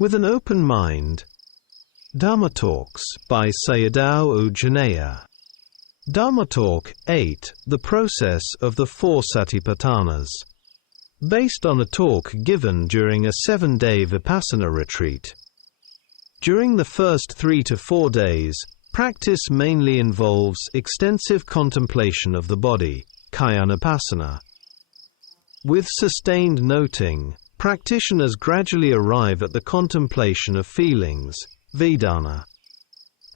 With an open mind. Dhamma Talks by Sayadaw Jhaneyya. Dhamma Talk 8, The Process of the Four Satipaṭṭhānas. Based on a talk given during a 7-day Vipassana retreat. During the first 3 to 4 days, practice mainly involves extensive contemplation of the body, kayanupassana. With sustained noting, practitioners gradually arrive at the contemplation of feelings, Vedana.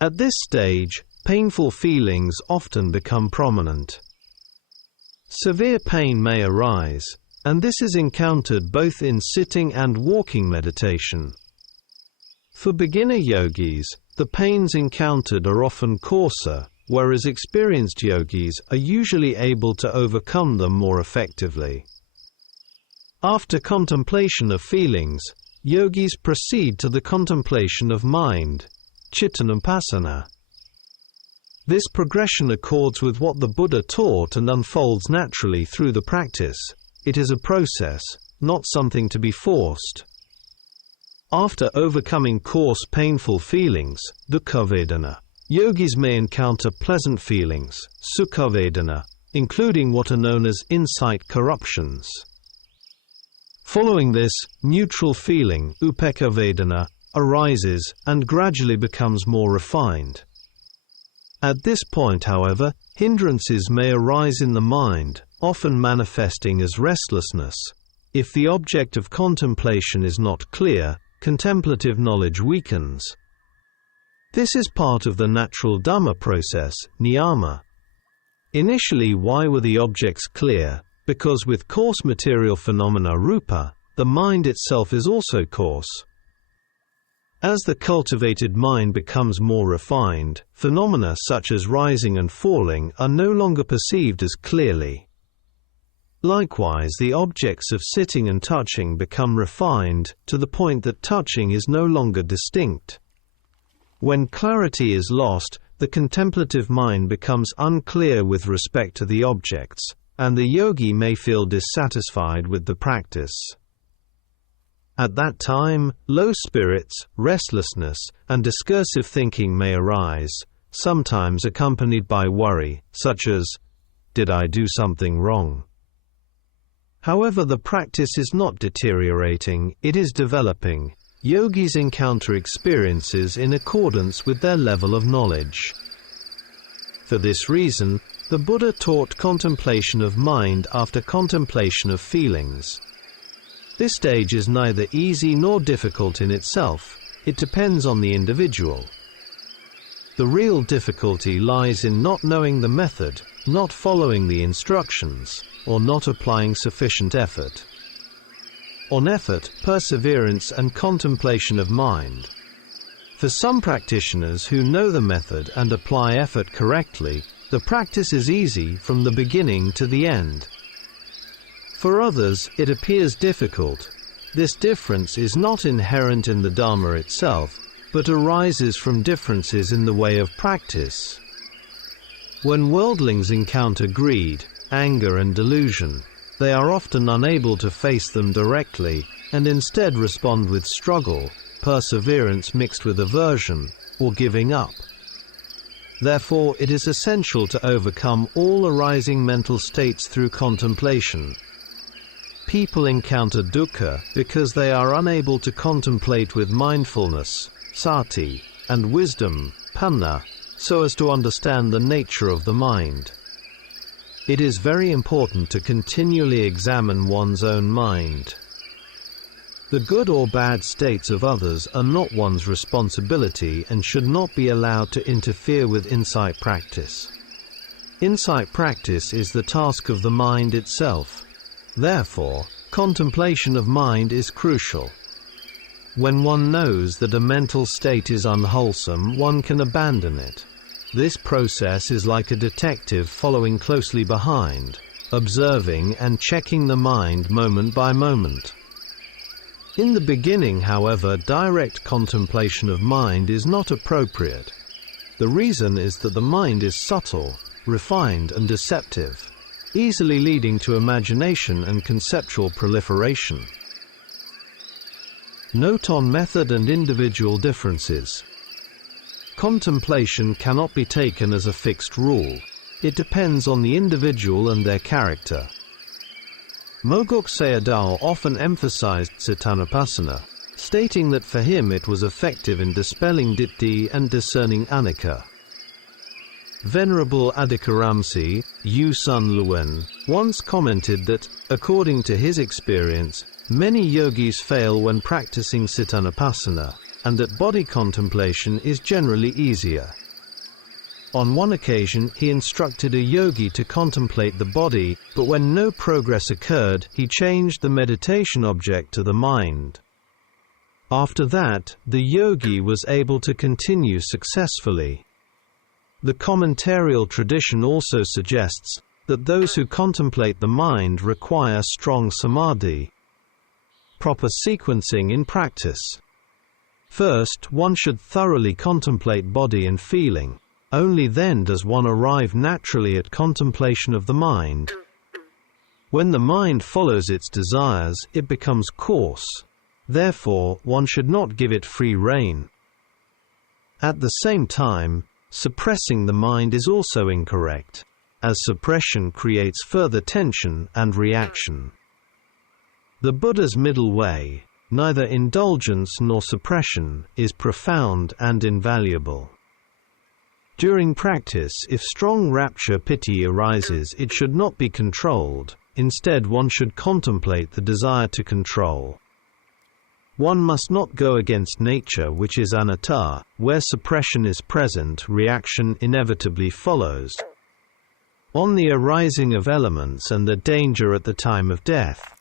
At this stage, painful feelings often become prominent. Severe pain may arise, and this is encountered both in sitting and walking meditation. For beginner yogis, the pains encountered are often coarser, whereas experienced yogis are usually able to overcome them more effectively. After contemplation of feelings, yogis proceed to the contemplation of mind, chittanupassana. This progression accords with what the Buddha taught and unfolds naturally through the practice. It is a process, not something to be forced. After overcoming coarse painful feelings, dukkha vedana, yogis may encounter pleasant feelings, sukha vedana, including what are known as insight corruptions. Following this, neutral feeling, upekkha vedana, arises and gradually becomes more refined. At this point, however, hindrances may arise in the mind, often manifesting as restlessness. If the object of contemplation is not clear, contemplative knowledge weakens. This is part of the natural Dhamma process, niyama. Initially, why were the objects clear? Because with coarse material phenomena rupa, the mind itself is also coarse. As the cultivated mind becomes more refined, phenomena such as rising and falling are no longer perceived as clearly. Likewise, the objects of sitting and touching become refined, to the point that touching is no longer distinct. When clarity is lost, the contemplative mind becomes unclear with respect to the objects, and the yogi may feel dissatisfied with the practice. At that time, low spirits, restlessness, and discursive thinking may arise, sometimes accompanied by worry, such as, "Did I do something wrong?" However, the practice is not deteriorating, it is developing. Yogis encounter experiences in accordance with their level of knowledge. For this reason, the Buddha taught contemplation of mind after contemplation of feelings. This stage is neither easy nor difficult in itself, it depends on the individual. The real difficulty lies in not knowing the method, not following the instructions, or not applying sufficient effort. On effort, perseverance and contemplation of mind. For some practitioners who know the method and apply effort correctly, the practice is easy from the beginning to the end. For others, it appears difficult. This difference is not inherent in the Dhamma itself, but arises from differences in the way of practice. When worldlings encounter greed, anger and delusion, they are often unable to face them directly, and instead respond with struggle, perseverance mixed with aversion, or giving up. Therefore, it is essential to overcome all arising mental states through contemplation. People encounter dukkha because they are unable to contemplate with mindfulness, sati, and wisdom, panna, so as to understand the nature of the mind. It is very important to continually examine one's own mind. The good or bad states of others are not one's responsibility and should not be allowed to interfere with insight practice. Insight practice is the task of the mind itself. Therefore, contemplation of mind is crucial. When one knows that a mental state is unwholesome, one can abandon it. This process is like a detective following closely behind, observing and checking the mind moment by moment. In the beginning, however, direct contemplation of mind is not appropriate. The reason is that the mind is subtle, refined and deceptive, easily leading to imagination and conceptual proliferation. Note on method and individual differences. Contemplation cannot be taken as a fixed rule. It depends on the individual and their character. Mogok Sayadaw often emphasized Satipaṭṭhānas, stating that for him it was effective in dispelling ditthi and discerning anicca. Venerable Adhikaramsi, Yu Sun Luen, once commented that, according to his experience, many yogis fail when practicing Satipaṭṭhānas, and that body contemplation is generally easier. On one occasion he instructed a yogi to contemplate the body, but when no progress occurred, he changed the meditation object to the mind. After that, the yogi was able to continue successfully. The commentarial tradition also suggests that those who contemplate the mind require strong samadhi. Proper sequencing in practice. First, one should thoroughly contemplate body and feeling. Only then does one arrive naturally at contemplation of the mind. When the mind follows its desires, it becomes coarse. Therefore, one should not give it free rein. At the same time, suppressing the mind is also incorrect, as suppression creates further tension and reaction. The Buddha's middle way, neither indulgence nor suppression, is profound and invaluable. During practice, if strong rapture piti arises, it should not be controlled. Instead, one should contemplate the desire to control. One must not go against nature, which is anatta. Where suppression is present, reaction inevitably follows. On the arising of elements and the danger at the time of death.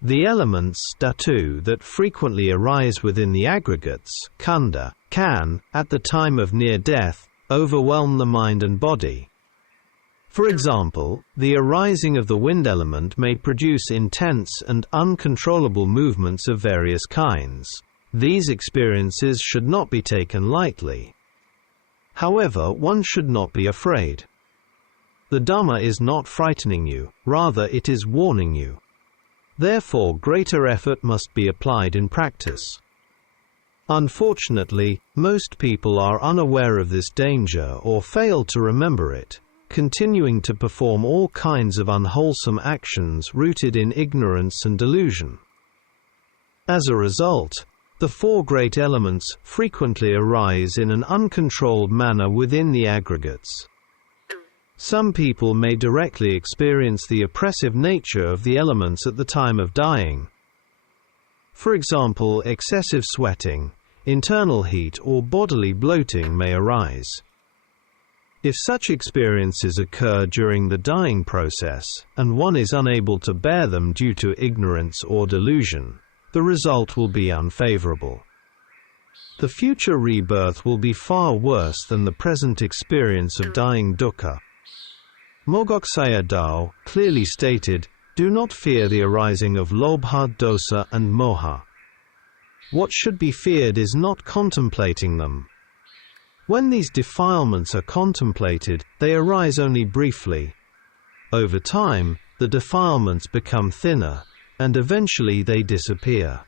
The elements, dhatu, that frequently arise within the aggregates, khanda, can, at the time of near death, overwhelm the mind and body. For example, the arising of the wind element may produce intense and uncontrollable movements of various kinds. These experiences should not be taken lightly. However, one should not be afraid. The Dhamma is not frightening you, rather it is warning you. Therefore, greater effort must be applied in practice. Unfortunately, most people are unaware of this danger or fail to remember it, continuing to perform all kinds of unwholesome actions rooted in ignorance and delusion. As a result, the four great elements frequently arise in an uncontrolled manner within the aggregates. Some people may directly experience the oppressive nature of the elements at the time of dying. For example, excessive sweating, internal heat, or bodily bloating may arise. If such experiences occur during the dying process, and one is unable to bear them due to ignorance or delusion, the result will be unfavorable. The future rebirth will be far worse than the present experience of dying dukkha. Mogok Sayadaw clearly stated, "Do not fear the arising of lobha, dosa, and moha. What should be feared is not contemplating them. When these defilements are contemplated, they arise only briefly. Over time, the defilements become thinner, and eventually they disappear."